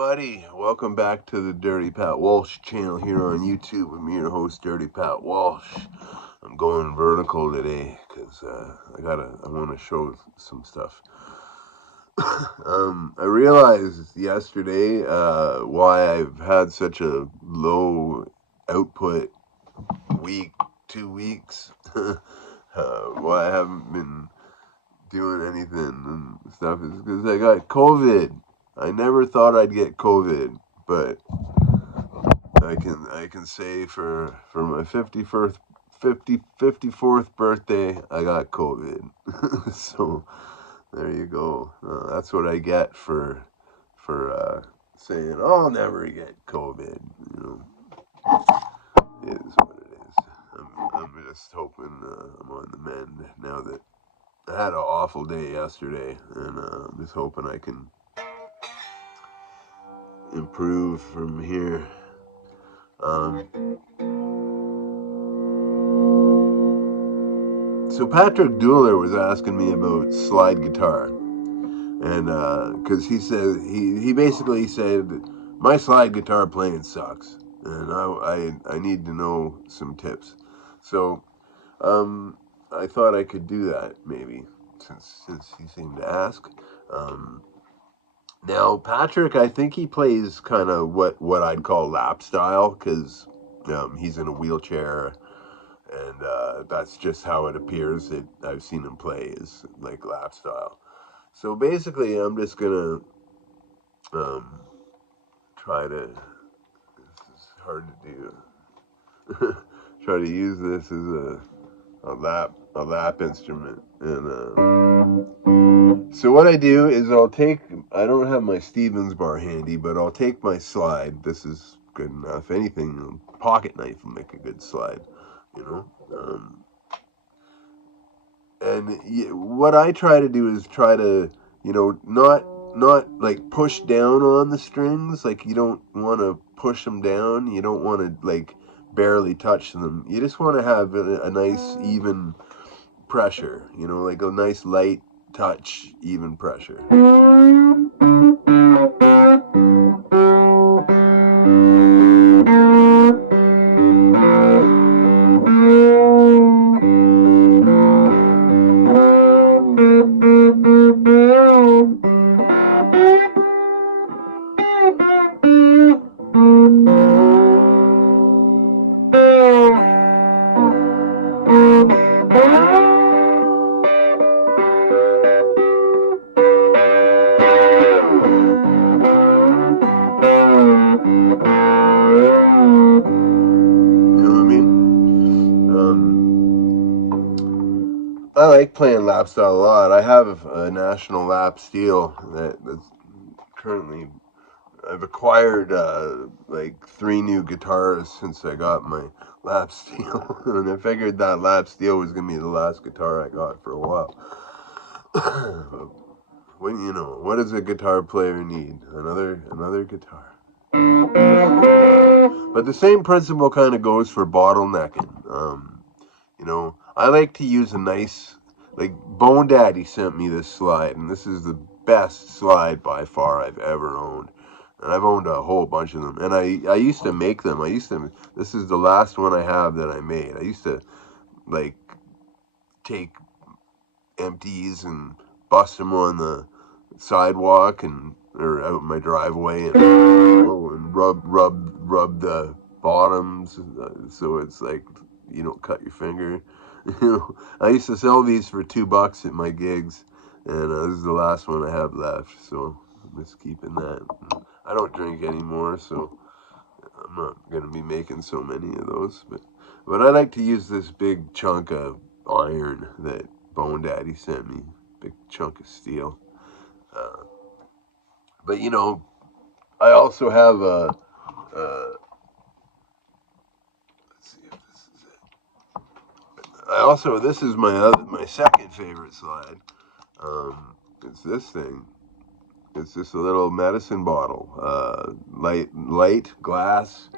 everybody. Welcome back to the Dirty Pat Walsh channel here on YouTube. I'm your host, Dirty Pat Walsh. I'm going vertical today because I want to show some stuff. I realized yesterday why I've had such a low output week, 2 weeks. Why I haven't been doing anything and stuff is because I got COVID. I never thought I'd get COVID, but I can say for my 54th birthday, I got COVID. So there you go. That's what I get for saying, oh, I'll never get COVID. It is what it is. I'm just hoping I'm on the mend now that I had an awful day yesterday, and I'm just hoping I can improve from here. So Patrik was asking me about slide guitar, and because he said he basically said my slide guitar playing sucks, and I need to know some tips. So I thought I could do that maybe since he seemed to ask. Now, Patrik, I think he plays kind of what I'd call lap style, because he's in a wheelchair, and that's just how it appears that I've seen him play, is like lap style. So basically, I'm just going to try to, this is hard to do, try to use this as a lap instrument. And so what I do is I don't have my Stevens bar handy, but I'll take my slide. This is good enough. Anything, a pocket knife will make a good slide, and what I try to do is try to, not like push down on the strings. Like, you don't want to push them down. You don't want to like barely touch them. You just want to have a nice even pressure, like a nice light touch, even pressure. I like playing lap style a lot. I have a National Lap Steel that's currently, I've acquired like 3 new guitars since I got my lap steel, and I figured that lap steel was gonna be the last guitar I got for a while. What does a guitar player need? Another guitar. But the same principle kind of goes for bottlenecking. I like to use a nice, like, Bone Daddy sent me this slide, and this is the best slide by far I've ever owned. And I've owned a whole bunch of them. And I used to make them. This is the last one I have that I made. I used to, like, take empties and bust them on the sidewalk or out in my driveway and rub the bottoms so it's like you don't cut your finger. I used to sell these for $2 at my gigs, and this is the last one I have left, so I'm just keeping that. I don't drink anymore, so I'm not going to be making so many of those, but I like to use this big chunk of iron that Bone Daddy sent me, big chunk of steel. But I also have a let's see if this is it. This is my second favorite slide. It's this thing. It's just a little medicine bottle, light glass.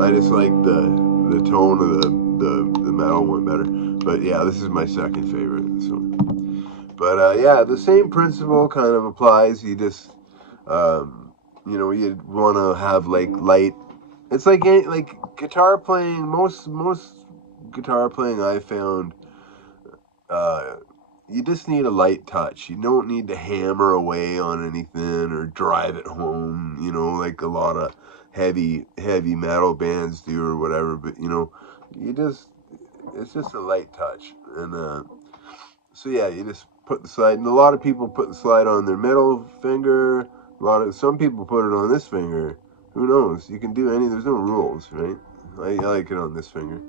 I just like the tone of the metal one better. But yeah, this is my second favorite. So, but yeah, the same principle kind of applies. You just, you'd want to have like light. It's like guitar playing. Most guitar playing I found, you just need a light touch. You don't need to hammer away on anything or drive it home, like a lot of heavy metal bands do or whatever. But it's just a light touch. And so yeah, you just put the slide. And a lot of people put the slide on their middle finger. Some people put it on this finger. Who knows? You can do any. There's no rules, right? I like it on this finger.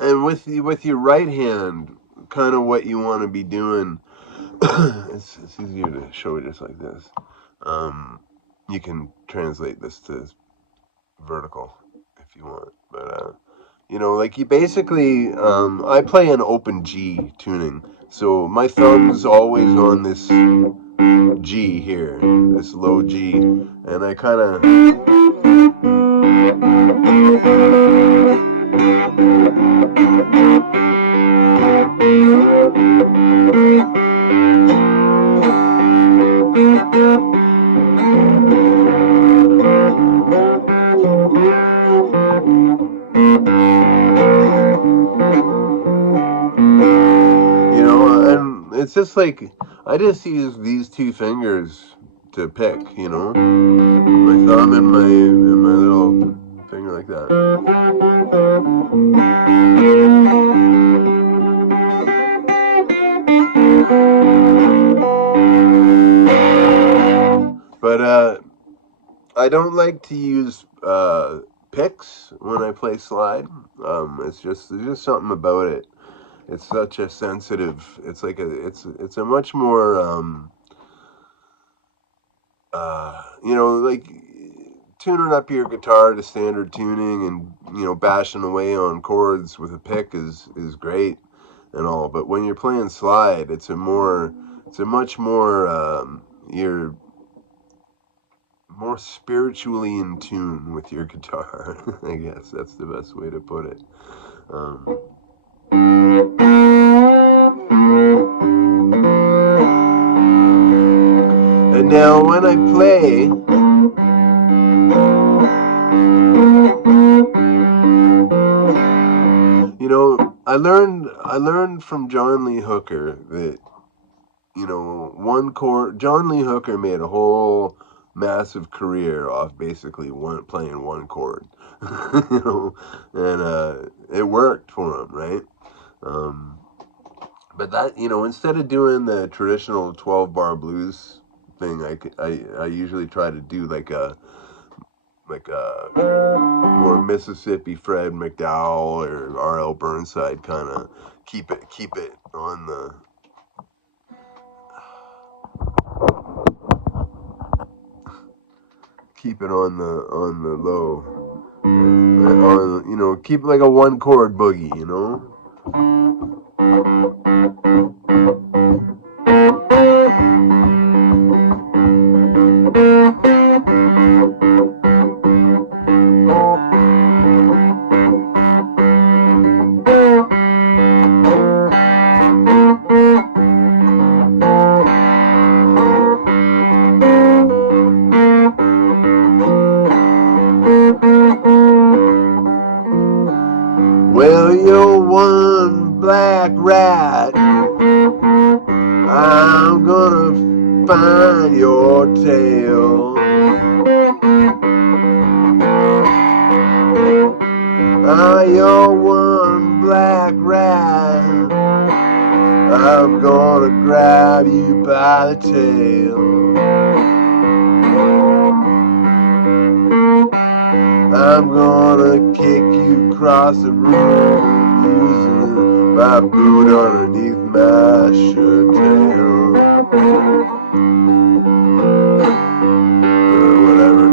And with your right hand, kind of what you want to be doing. It's easier to show it just like this. You can translate this to vertical if you want, but like you basically, I play an open G tuning, so my thumb's always on this G here, this low G, and I kind of. And it's just like, I just use these two fingers to pick, my thumb and my little finger like that. But I don't like to use picks when I play slide. There's just something about it. It's such a sensitive. It's like it's a much more like tuning up your guitar to standard tuning and bashing away on chords with a pick is great and all. But when you're playing slide, it's a much more you're more spiritually in tune with your guitar. I guess that's the best way to put it. And now when I play, I learned from John Lee Hooker that one chord. John Lee Hooker made a whole massive career off basically playing one chord, and it worked for him, right? But that instead of doing the traditional 12-bar blues thing, I usually try to do like a more Mississippi Fred McDowell or R.L. Burnside kind of keep it on the. Keep it on the low, keep it like a one chord boogie, Well, you're one black rat. I'm gonna find your tail. You're one black rat. I'm gonna grab you by the tail. I'm gonna kick across the room, using my boot underneath my shirt tail. Whatever,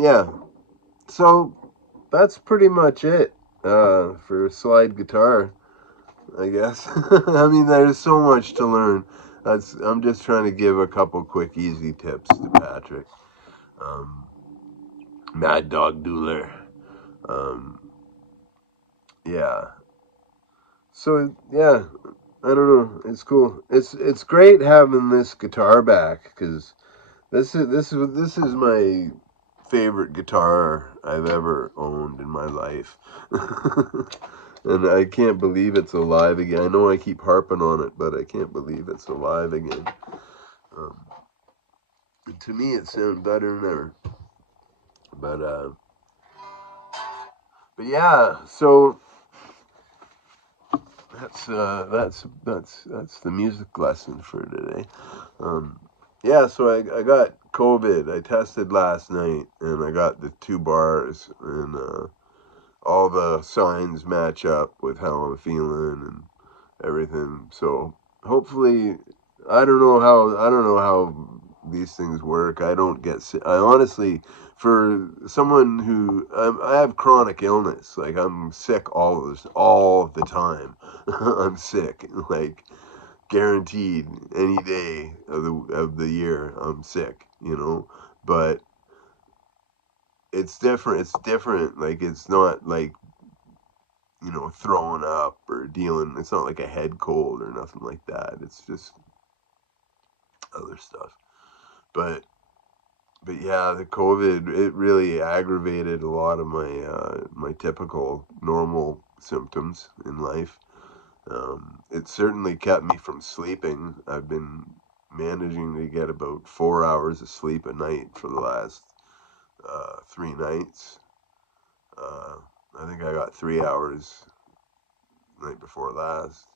yeah. So that's pretty much it for slide guitar, I guess. I mean, there's so much to learn. I'm just trying to give a couple quick, easy tips to Patrik. Mad Dog Dueler. Yeah. So yeah, I don't know. It's cool. It's great having this guitar back because this is my favorite guitar I've ever owned in my life. And I can't believe it's alive again. I know I keep harping on it, but I can't believe it's alive again. And to me, it sounds better than ever. But yeah. So that's the music lesson for today. Yeah. So I got COVID. I tested last night, and I got the 2 bars, and all the signs match up with how I'm feeling and everything. So hopefully, I don't know how these things work. I don't get sick. I honestly, for someone who I have chronic illness, like I'm sick all the time. I'm sick, like guaranteed any day of the year I'm sick. But it's different. It's different. Like it's not like throwing up or dealing. It's not like a head cold or nothing like that. It's just other stuff. But yeah, the COVID, it really aggravated a lot of my typical normal symptoms in life. It certainly kept me from sleeping. I've been managing to get about 4 hours of sleep a night for the last 3 nights. I think I got 3 hours the night before last.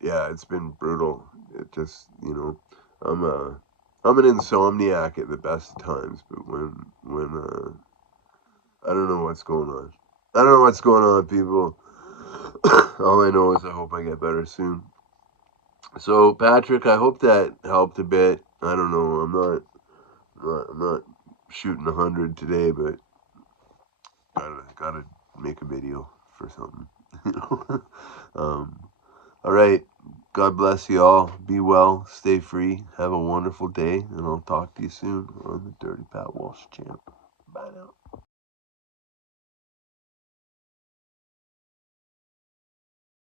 Yeah, it's been brutal. It just, I'm a I'm an insomniac at the best times, but when I don't know what's going on. I don't know what's going on, people. All I know is I hope I get better soon. So, Patrik, I hope that helped a bit. I don't know. I'm not shooting 100 today, but gotta make a video for something. All right. God bless you all. Be well. Stay free. Have a wonderful day. And I'll talk to you soon on the Dirty Pat Walsh Champ. Bye now.